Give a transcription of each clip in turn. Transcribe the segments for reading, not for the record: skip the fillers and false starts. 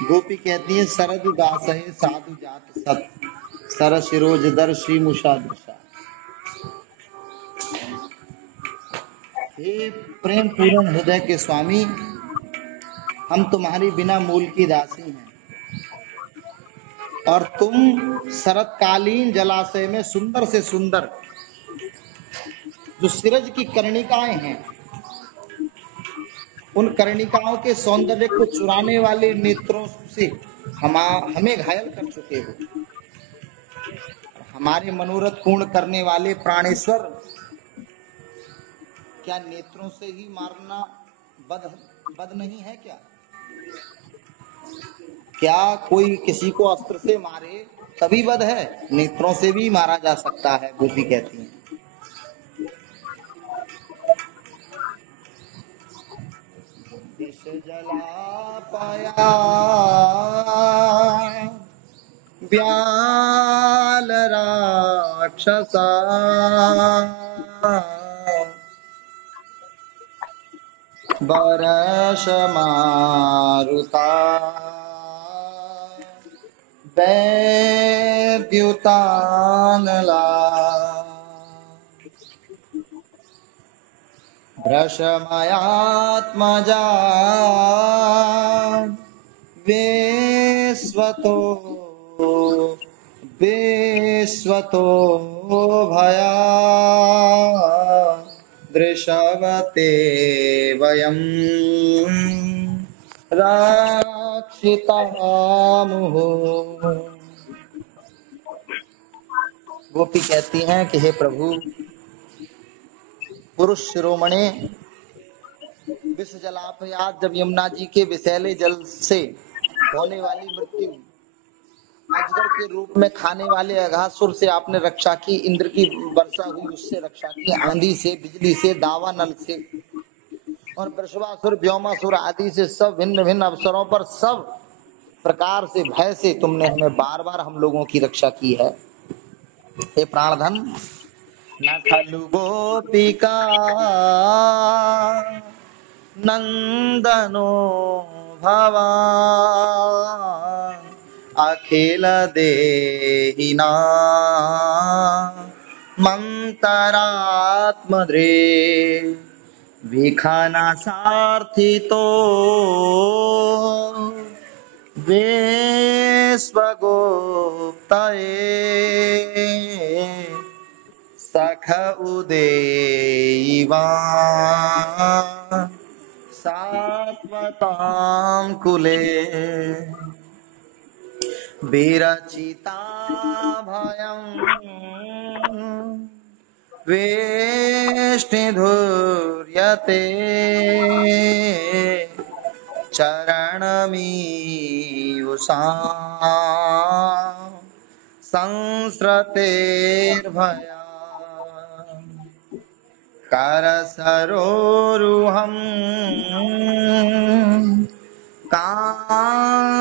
गोपी कहती है सरद दास है साधु जात सत सर सिरोज दर्शी मुषा दृशा। हे प्रेम पूर्ण हृदय के स्वामी, हम तुम्हारी बिना मूल की दासी हैं और तुम शरतकालीन जलाशय में सुंदर से सुंदर जो सिरज की कर्णिकाएं हैं, उन कर्णिकाओं के सौंदर्य को चुराने वाले नेत्रों से हमें घायल कर चुके हो। हमारे मनोरथ पूर्ण करने वाले प्राणेश्वर, क्या नेत्रों से ही मारना बद नहीं है क्या? क्या कोई किसी को अस्त्र से मारे तभी वध है? नेत्रों से भी मारा जा सकता है, गोपी कहती हैं। विष जला पाया व्याल राक्षसा, बरस मारुता वैद्युतानला, भ्रशमयात्मजा विश्वतो भया दृशवते वयम् रक्षिता मुहुः। गोपी कहती हैं कि हे प्रभु, पुरुष शिरोमणि विष जलापयात, जब यमुना जी के विषैले जल से होने वाली मृत्यु, अजगर के रूप में खाने वाले अघासुर से आपने रक्षा की, इंद्र की वर्षा हुई उससे रक्षा की, आंधी से, बिजली से, दावानल से और वृषभासुर, व्योमासुर आदि से, सब भिन्न भिन्न अवसरों पर सब प्रकार से भय से तुमने हमें बार बार हम लोगों की रक्षा की है। हे प्राणधन, न खलु गोपिका नंदनो भवान अखिल देहिना मंतरात्मद्रे विखना सार्थितो विश्वगुप्तये सख उदेवा सात्वतां कुले विरचिता भयं वेष्टिधुर्यते चरणमीयुषा संस्रतेर्भया करसरोरुहं कान्तकामदं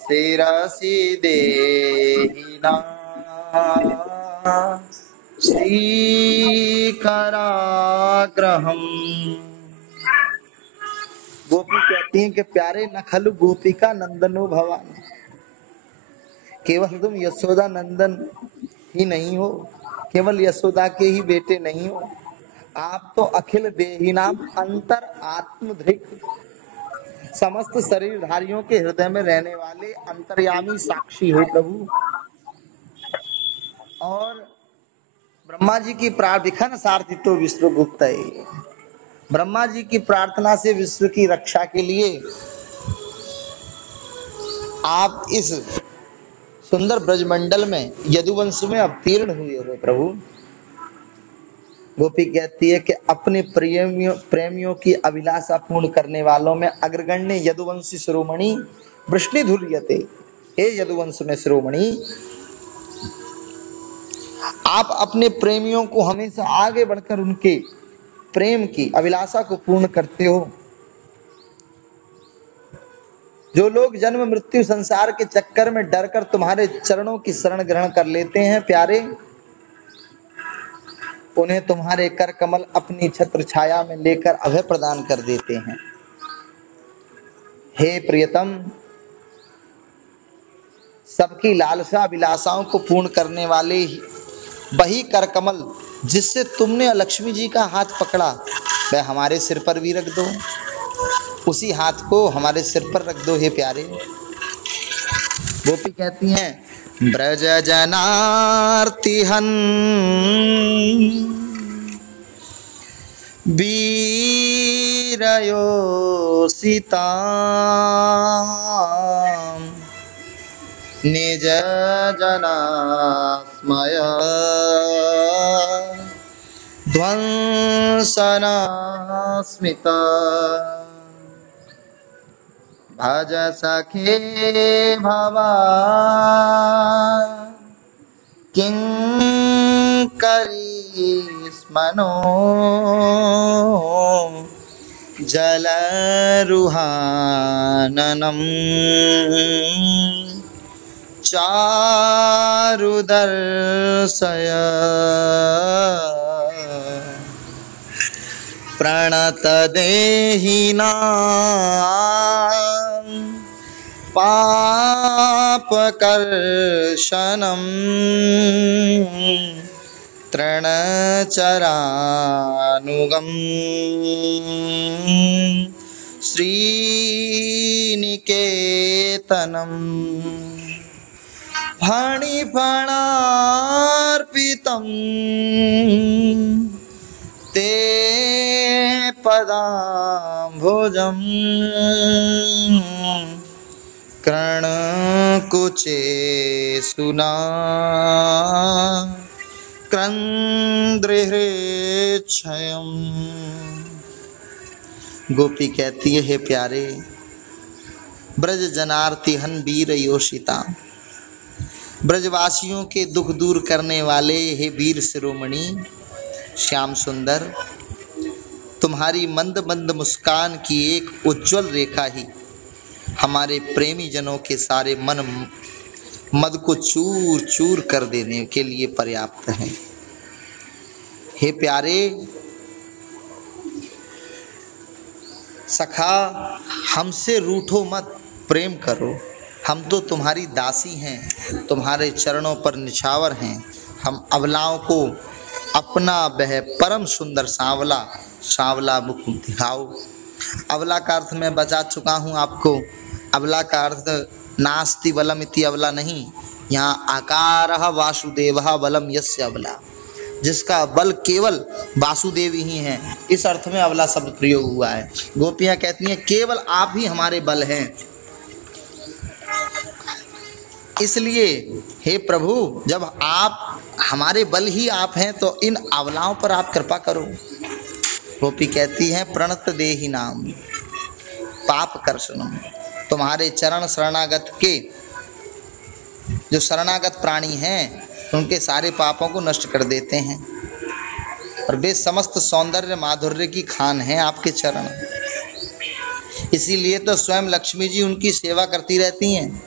शिरसि देहिना श्रीकराग्रहम्। गोपी कहती हैं कि प्यारे, न खलु गोपिका नंदनो भवान, केवल तुम यशोदा नंदन ही नहीं हो, केवल यशोदा के ही बेटे नहीं हो, आप तो अखिल देहिनाम अंतर आत्मधृक, समस्त शरीरधारियों के हृदय में रहने वाले अंतर्यामी साक्षी हो प्रभु। और ब्रह्मा जी की प्रार्थना सार्थितो विश्वगुप्त है, ब्रह्मा जी की प्रार्थना से विश्व की रक्षा के लिए आप इस सुंदर ब्रजमंडल में यदुवंश में अवतीर्ण हुए हो प्रभु। गोपी कहती है कि अपने प्रेमियों की अभिलाषा पूर्ण करने वालों में अग्रगण्य यदुवंशी शिरोमणि वृष्णिधुर्यते, हे यदुवंश में शिरोमणि, आप अपने प्रेमियों को हमेशा आगे बढ़कर उनके प्रेम की अभिलाषा को पूर्ण करते हो। जो लोग जन्म मृत्यु संसार के चक्कर में डरकर तुम्हारे चरणों की शरण ग्रहण कर लेते हैं प्यारे, उन्हें तुम्हारे कर कमल अपनी छत्र छाया में लेकर अभय प्रदान कर देते हैं। हे प्रियतम, सबकी लालसा विलासाओं को पूर्ण करने वाले वही कर कमल जिससे तुमने लक्ष्मी जी का हाथ पकड़ा, वह हमारे सिर पर भी रख दो। उसी हाथ को हमारे सिर पर रख दो हे प्यारे। गोपी कहती हैं, ब्रज जनार्तिहन वीरयोषिता निज जनास्मय ध्वंसना स्मिता भज सखे भवा किंकरीस्मनो जलरुहाननम् चारुदर्शय प्रणतदेहिना पापकर्षणं तृणचरानुगं श्रीनिकेतनं फणिफणार्पितं ते पदाम्भोजम् कर्णकुचे सुना क्रंद्रहृच्छयम्। गोपी कहती है, हे प्यारे, ब्रज जनार्तिहन वीर योषिता, ब्रजवासियों के दुख दूर करने वाले हे वीर शिरोमणि श्याम सुंदर, तुम्हारी मंद मंद मुस्कान की एक उज्जवल रेखा ही हमारे प्रेमी जनों के सारे मद को चूर चूर कर देने के लिए पर्याप्त है। हे प्यारे सखा, हमसे रूठो मत, प्रेम करो। हम तो तुम्हारी दासी हैं, तुम्हारे चरणों पर निछावर हैं। हम अबलाओं को अपना वह परम सुंदर सांवला सांवला मुख दिखाओ। अबला का अर्थ मैं बता चुका हूँ आपको। अबला का अर्थ नास्ति बलम इति अबला नहीं, यहाँ आकारः वासुदेवः बलम यस्य अबला, जिसका बल केवल वासुदेव ही हैं, इस अर्थ में अबला शब्द प्रयोग हुआ है। गोपियाँ कहती हैं, केवल आप ही हमारे बल हैं। इसलिए हे प्रभु, जब आप हमारे बल ही आप हैं तो इन अबलाओं पर आप कृपा करो। गोपी कहती हैं, प्रणत देहि नाम पाप कर्षणम, तुम्हारे चरण शरणागत के जो शरणागत प्राणी हैं उनके सारे पापों को नष्ट कर देते हैं, और वे समस्त सौंदर्य माधुर्य की खान हैं आपके चरण। इसीलिए तो स्वयं लक्ष्मी जी उनकी सेवा करती रहती हैं,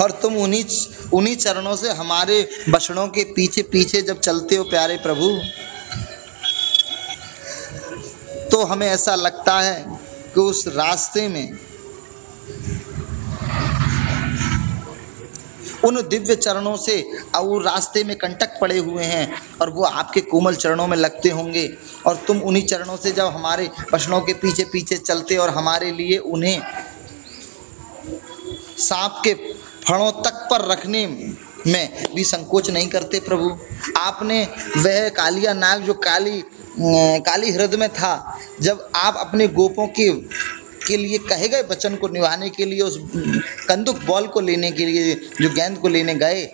और तुम उन्हीं चरणों से हमारे बछड़ों के पीछे पीछे जब चलते हो प्यारे प्रभु, तो हमें ऐसा लगता है कि उस रास्ते में उन दिव्य चरणों से और रास्ते में कंटक पड़े हुए हैं और वो आपके कोमल चरणों में लगते होंगे, और तुम उन्हीं चरणों से जब हमारे बछड़ों के पीछे पीछे चलते और हमारे लिए उन्हें सांप के फणों तक पर रखने में भी संकोच नहीं करते प्रभु। आपने वह कालिया नाग जो काली हृदय में था, जब आप अपने गोपों के लिए कहे गए वचन को निभाने के लिए उस कंदुक बॉल को लेने के लिए जो गेंद को लेने गए,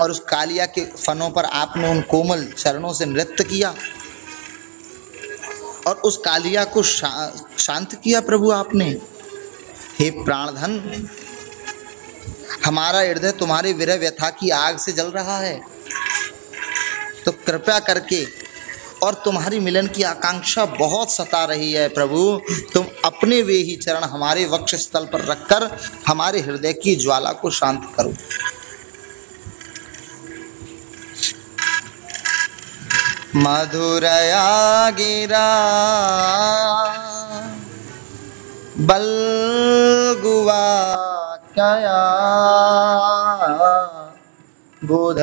और उस कालिया के फनों पर आपने उन कोमल चरणों से नृत्य किया और उस कालिया को शांत किया प्रभु आपने। हे प्राणधन, हमारा हृदय तुम्हारे विरह व्यथा की आग से जल रहा है, तो कृपया करके, और तुम्हारी मिलन की आकांक्षा बहुत सता रही है प्रभु, तुम अपने वे ही चरण हमारे वक्ष स्थल पर रखकर हमारे हृदय की ज्वाला को शांत करो। मधुरया गिरा बल्गुवाक्यया बुध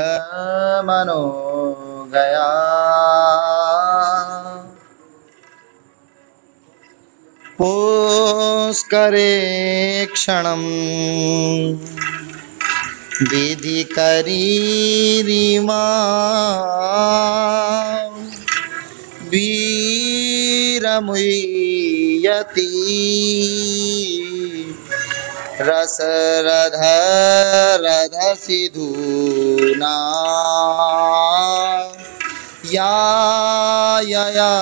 मनो गया। पुष्करे क्षणं विधि करीरिमा वीरमुयति रसरधसिधूना या यया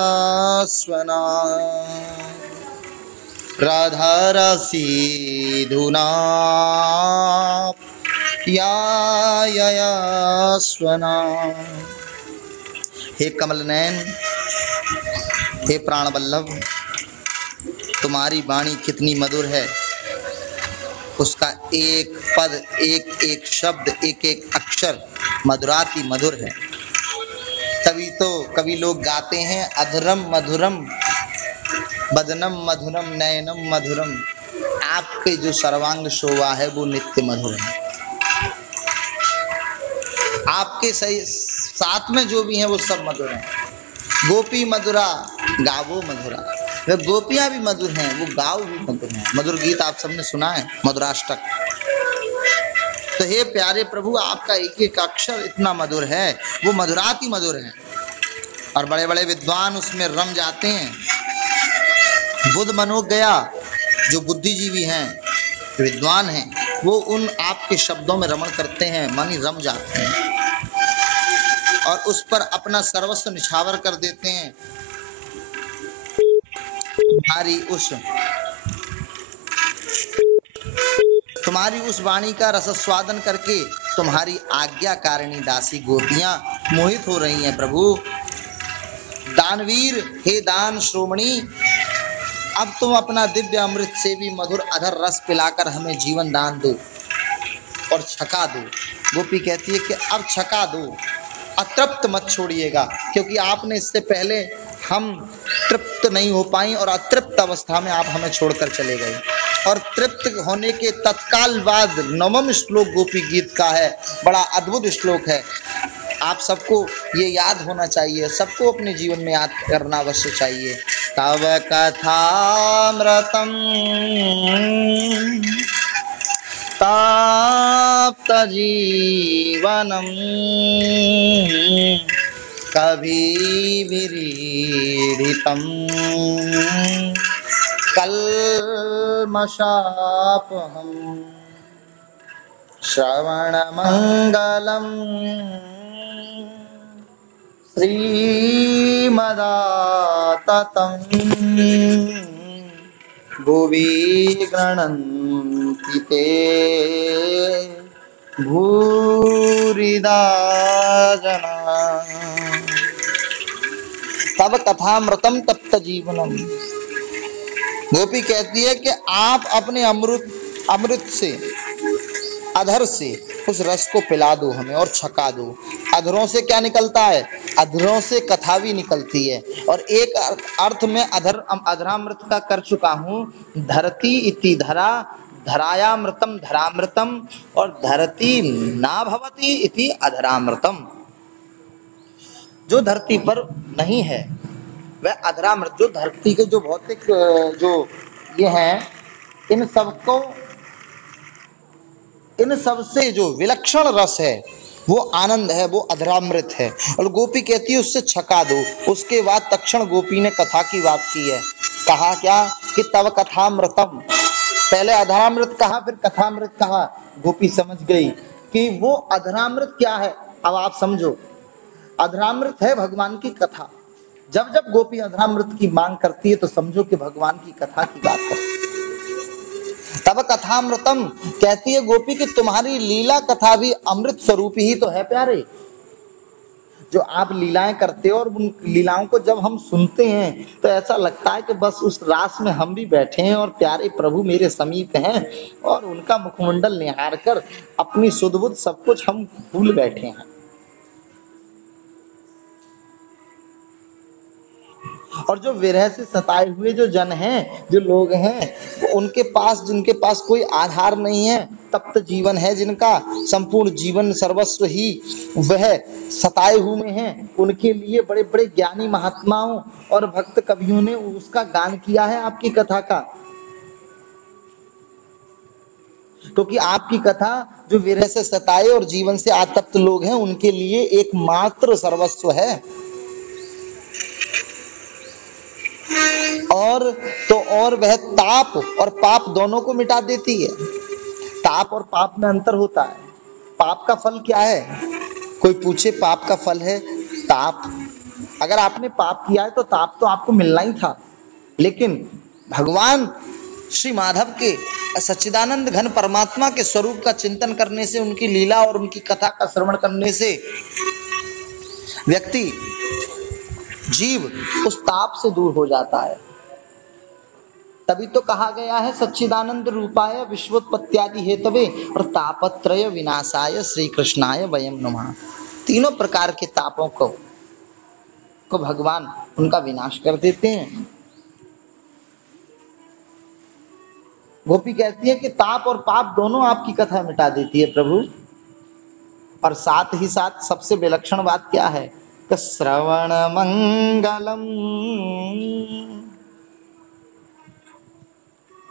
स्वना राधारसिधूना या यया स्वना। हे कमल नयन, हे प्राण वल्लभ, तुम्हारी वाणी कितनी मधुर है। उसका एक पद, एक एक शब्द, एक एक अक्षर मधुराति मधुर है। तभी तो कवि लोग गाते हैं अधरम मधुरम बदनम मधुरम नयनम मधुरम। आपके जो सर्वांग शोभा है वो नित्य मधुर है। आपके सही साथ में जो भी है वो सब मधुर है। गोपी मधुरा गावो मधुरा, वे गोपियां भी मधुर हैं, वो गाव भी मधुर हैं। मधुर गीत आप सबने सुना है, मधुराष्टक। तो हे प्यारे प्रभु, आपका एक एक अक्षर इतना मधुर है, वो मधुराति मधुर है। और बड़े बड़े विद्वान उसमें रम जाते हैं। बुद्ध मनोग गया, जो बुद्धिजीवी हैं, विद्वान हैं, वो उन आपके शब्दों में रमण करते हैं, मानी रम जाते हैं और उस पर अपना सर्वस्व निछावर कर देते हैं। तुम्हारी उस वाणी का रसस्वादन करके तुम्हारी आज्ञाकारिणी दासी गोपियां मोहित हो रही हैं। प्रभु दानवीर, हे दान श्रोमणी, अब तुम अपना दिव्य अमृत से भी मधुर अधर रस पिलाकर हमें जीवन दान दो और छका दो। गोपी कहती है कि अब छका दो, अतृप्त मत छोड़िएगा, क्योंकि आपने इससे पहले हम तृप्त नहीं हो पाई और अतृप्त अवस्था में आप हमें छोड़कर चले गए। और तृप्त होने के तत्काल बाद 9वां श्लोक गोपी गीत का है, बड़ा अद्भुत श्लोक है। आप सबको ये याद होना चाहिए, सबको अपने जीवन में याद करना अवश्य चाहिए। तव कथामृतम् ताप्त जीवनम् कविभिरीडितम् कल्मषापहम् श्रवणमङ्गलम् श्रीमदाततं भुवि गृह्णन्ति ते भूरिदा जना। तब कथामृतम तप्त जीवनम। गोपी कहती है कि आप अपने अमृत से, अधर से उस रस को पिला दो हमें और छका दो। अधरों से क्या निकलता है? अधरों से कथा भी निकलती है। और एक अर्थ में अधरामृत का कर चुका हूँ। धरती इति धरा, धरायामृतम धरामृतम, और धरती ना भवती इति अधरामृतम। जो धरती पर नहीं है वह अधरामृत, जो धरती के जो भौतिक जो ये हैं, इन सबसे जो विलक्षण रस है, वो आनंद है, वो अधरामृत है। और गोपी कहती है उससे छका दो। उसके बाद तक्षण गोपी ने कथा की बात की है। कहा क्या कि तव कथामृतम, पहले अधरामृत कहा, फिर कथामृत कहा। गोपी समझ गई कि वो अधरामृत क्या है। अब आप समझो, अधरामृत है भगवान की कथा। जब जब गोपी अधरामृत की मांग करती है तो समझो कि भगवान की कथा की बात करती है। तब कथामृतम कहती है गोपी कि तुम्हारी लीला कथा भी अमृत स्वरूप ही तो है प्यारे। जो आप लीलाएं करते हो और उन लीलाओं को जब हम सुनते हैं तो ऐसा लगता है कि बस उस रास में हम भी बैठे हैं और प्यारे प्रभु मेरे समीप हैं और उनका मुखमंडल निहार कर अपनी सुध बुध सब कुछ हम भूल बैठे हैं। और जो विरह से सताए हुए जो जन हैं, जो लोग हैं, उनके पास, जिनके पास कोई आधार नहीं है, तप्त जीवन है जिनका, संपूर्ण जीवन सर्वस्व ही वह सताए हुए हैं, उनके लिए बड़े बड़े ज्ञानी महात्माओं और भक्त कवियों ने उसका गान किया है आपकी कथा का। क्योंकि आपकी कथा जो विरह से सताए और जीवन से आतप्त लोग हैं उनके लिए एकमात्र सर्वस्व है। और तो और वह ताप और पाप दोनों को मिटा देती है। ताप और पाप में अंतर होता है। पाप का फल क्या है? कोई पूछे पाप का फल है ताप। अगर आपने पाप किया है तो ताप तो आपको मिलना ही था, लेकिन भगवान श्री माधव के सच्चिदानंद घन परमात्मा के स्वरूप का चिंतन करने से, उनकी लीला और उनकी कथा का श्रवण करने से व्यक्ति, जीव उस ताप से दूर हो जाता है। तभी तो कहा गया है सच्चिदानंद रूपाय विश्वोत्पत्त्यादि हेतवे और तापत्रय विनाशाय श्री कृष्णाय वयम नमः। तीनों प्रकार के तापों को भगवान उनका विनाश कर देते हैं। गोपी कहती है कि ताप और पाप दोनों आपकी कथा मिटा देती है प्रभु। और साथ ही साथ सबसे विलक्षण बात क्या है? श्रवण मंगलम,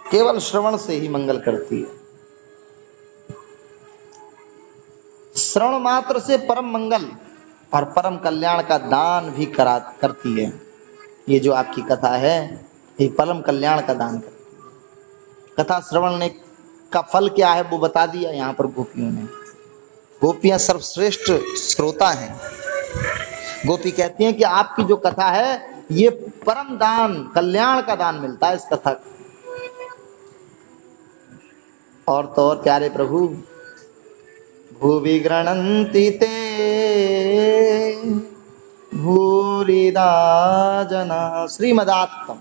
केवल श्रवण से ही मंगल करती है। श्रवण मात्र से परम मंगल और परम कल्याण का दान भी करती है। ये जो आपकी कथा है ये परम कल्याण का दान करती है। कथा श्रवण ने का फल क्या है वो बता दिया यहाँ पर गोपियों ने। गोपियां सर्वश्रेष्ठ श्रोता हैं। गोपी कहती हैं कि आपकी जो कथा है ये परम दान, कल्याण का दान मिलता है इस कथा को। और तो और प्यारे प्रभु, भूवि गृह्णन्ति ते भूरिदा जना श्रीमदात्तम।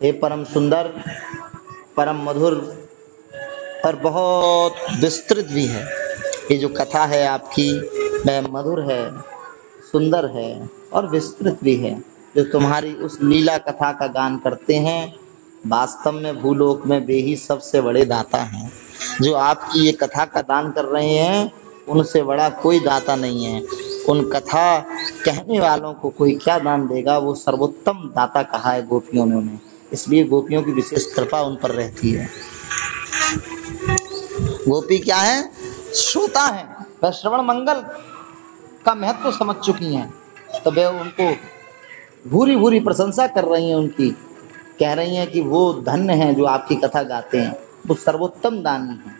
हे परम सुंदर, परम मधुर और बहुत विस्तृत भी है। ये जो कथा है आपकी वह मधुर है, सुंदर है और विस्तृत भी है। जो तुम्हारी उस लीला कथा का गान करते हैं वास्तव में भूलोक में वे ही सबसे बड़े दाता हैं। जो आपकी ये कथा का दान कर रहे हैं उनसे बड़ा कोई दाता नहीं है। उन कथा कहने वालों को कोई क्या दान देगा, वो सर्वोत्तम दाता कहा है गोपियों ने उन्हें। इसलिए गोपियों की विशेष कृपा उन पर रहती है। गोपी क्या है? श्रोता है। वह श्रवण मंगल का महत्व तो समझ चुकी हैं, तो वे उनको भूरी भूरी प्रशंसा कर रही हैं उनकी। कह रही हैं कि वो धन्य हैं जो आपकी कथा गाते हैं, वो सर्वोत्तम दानी हैं।